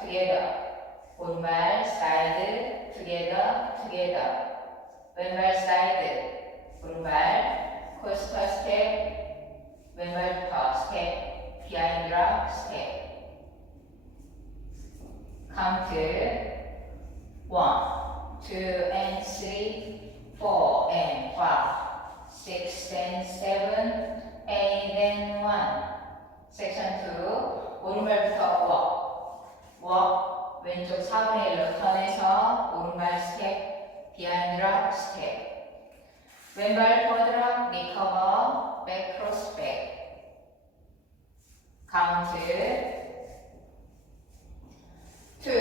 together. 오른발 side, together, together. 왼발 side, 오른발 coaster step, 왼발부터 step, behind rock step. Count 1, 2 and 3, 4 and 5, 6 and 7, 8 and 1. Section 2, 오른발부터 walk, 왼쪽 4분의 1로 턴해서 오른발 스텝, behind rock 스텝. 왼발 forward rock, recover, back cross back. Count 2,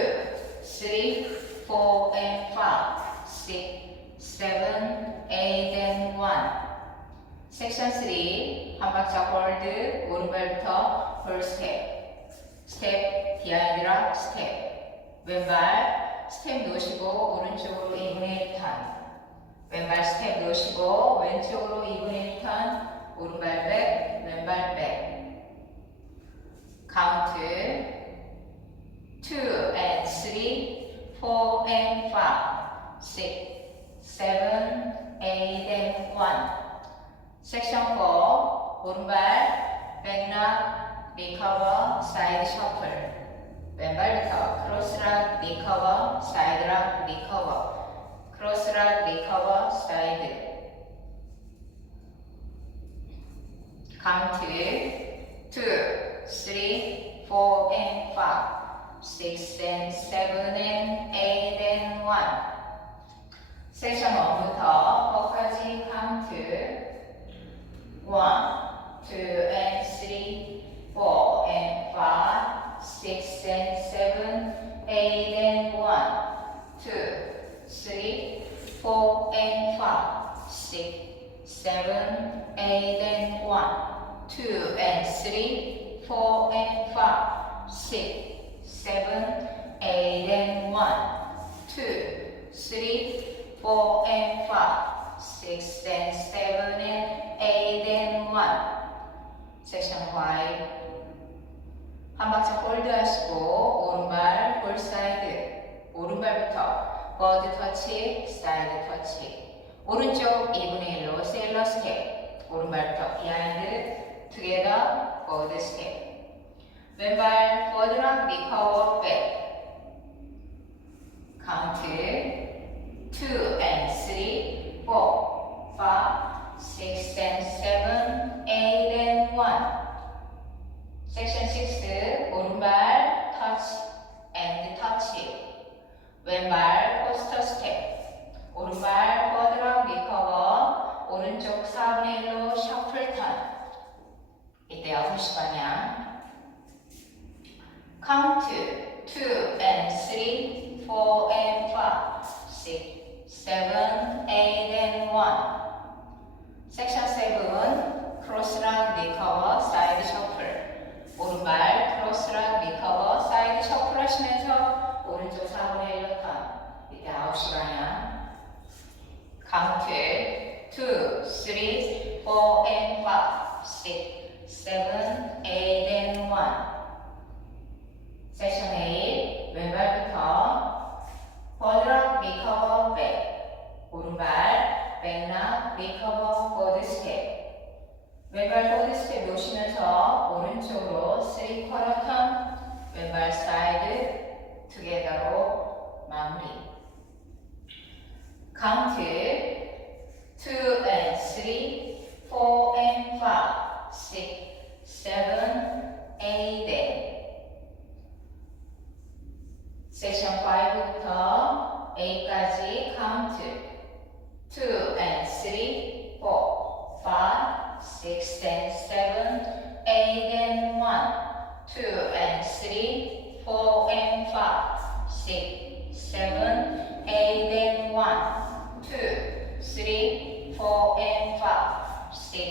3, 4 and 5, 6, 7, 8 and 1. Section 3, 한 박자 홀드, 오른발부터 홀 스텝, 스텝, behind rock 스텝. 왼발 스텝 놓으시고 오른쪽으로 2분의 1 턴. 왼발 스텝 놓으시고 왼쪽으로 2분의 1 턴. 오른발 백, 왼발 백. 카운트 2 and 3, 4 and 5, 6, 7, 8 and 1. 섹션 4, 오른발 백락, 리커버, 사이드 셔플. 왼발부터 크로스락, 리커버, 사이드락, 리커버. 크로스락, 리커버, 사이드. 카운트 2, 3, 4 and 5, 6 and 7 and 8 and 1. 섹션 1부터 4까지 카운트 1, 2 and 3, 4 and 5, 6 and 7, 8 and 1, 2, 3, 4 and 5, 6, 7, 8 and 1, 2 and 3, 4 and 5, 6, 7, 8 and 1, 2, 3, 4 and 5, 6 and 7 and 8 and 1. 섹션 5. 한 박자 홀드 하시고 오른발 볼 사이드. 오른발부터 버드 터치, 사이드 터치. 오른쪽 2분의 1로 세일러 스텝. 오른발부터 비하인드, 투게더, 버드 스텝. 왼발 버드랑 리커버 백. 카운트 2 and 3, 4, 5, 6 and 7, 8 and 1. 섹션 6, 오른발 터치 and 터치. 왼발 코스터 스텝. 오른발 버드랑 리커버. 오른쪽 4분의 1로 셔플 턴. 이때 6시 방향. 카운트 2 and 3, 4 and 5, 6, 7, 8 and 1. 섹션 7, 크로스랑 리커버, 사이드 셔플. 오른발 크로스랑 리커버, 사이드 셔플 하시면서 오른쪽 4분의 1로 턴. 이때 9시 방향. 카운트 2, 3, 4 and 5, 6, 7, 8 and 1. 섹션 8, 왼발부터 버드락 리커버 백. 오른발 백락 리커버 보드 스텝. 왼발 보드 스텝 놓으시면서 오른쪽으로 3쿼터 턴. 왼발 사이드 투게더로 마무리. 카운트 2 and 3, 4 and 5, 6, 7, 8 and. 섹션 5부터 8까지 카운트 2 and 3, 4, 5, 6 and 7, 8 and 1, 2 and 3, 4 and 5, 6, 7, 8 and 1, 2, 3, 4 and 5, 6,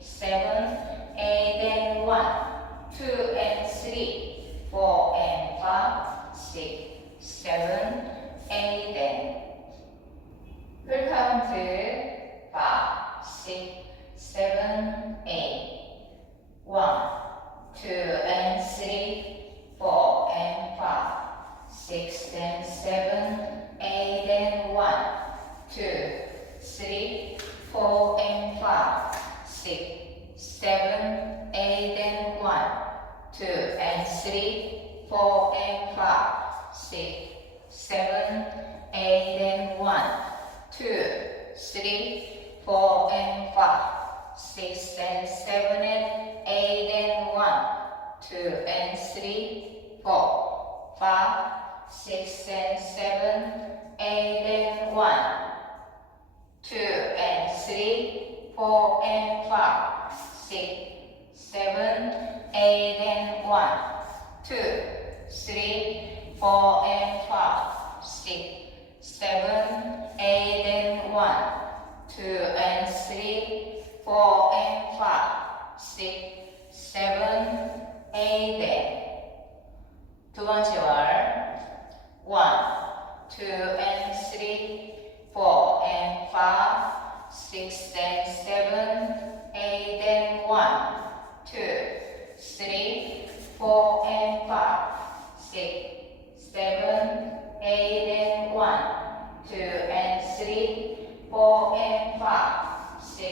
7, 8 and 1, 2 and 3, 4 and 5, 6, 7, 8 and. 풀 카운트 5, 6, 7, 8. 1, 2 and 3, 4 and 5, 3, 4 and 5, 6, 7, 8 and 1, 2, 3, 4 and 5, 6 and 7 and 8 and 1, 2 and 3, 4, 5, 6 and 7, 8 and 1, 2 and 3, 4 and 5, 6, 7, 8 and 1, 2, 3, 4 and 5, 6, 7, 8 and 1, 2 and 3, 4 and 5, 6, 7, 8 and 두 번째 월 1, 2 and 3, 4 and 5, 6 and 7, 8 and 1, 2, 3, 4 and 5, 6, 7, 8 and 1, 2 and 3, 4 and 5, 6,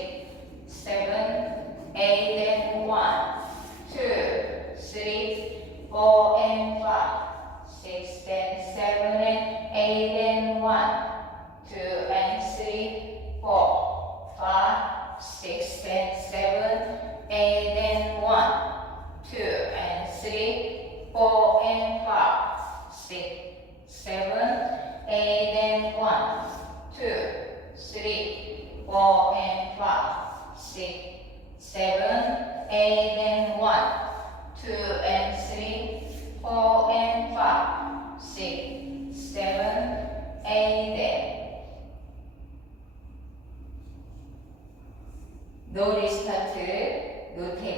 7, 8 and 1, 2, 3, 4 and 5, 6 and 7 and 8 and 1, 2 and 3, 4, 5, 6 and 7, 8 and 1, 2 and 3, 4 and 5, 6, 7, 8 and 1, 2, 3, 4 and 5, 6, 7, 8 and 1, 2 and 3, 4 and 5, 6, 7, 8 and 노 리스타트, 노 테이크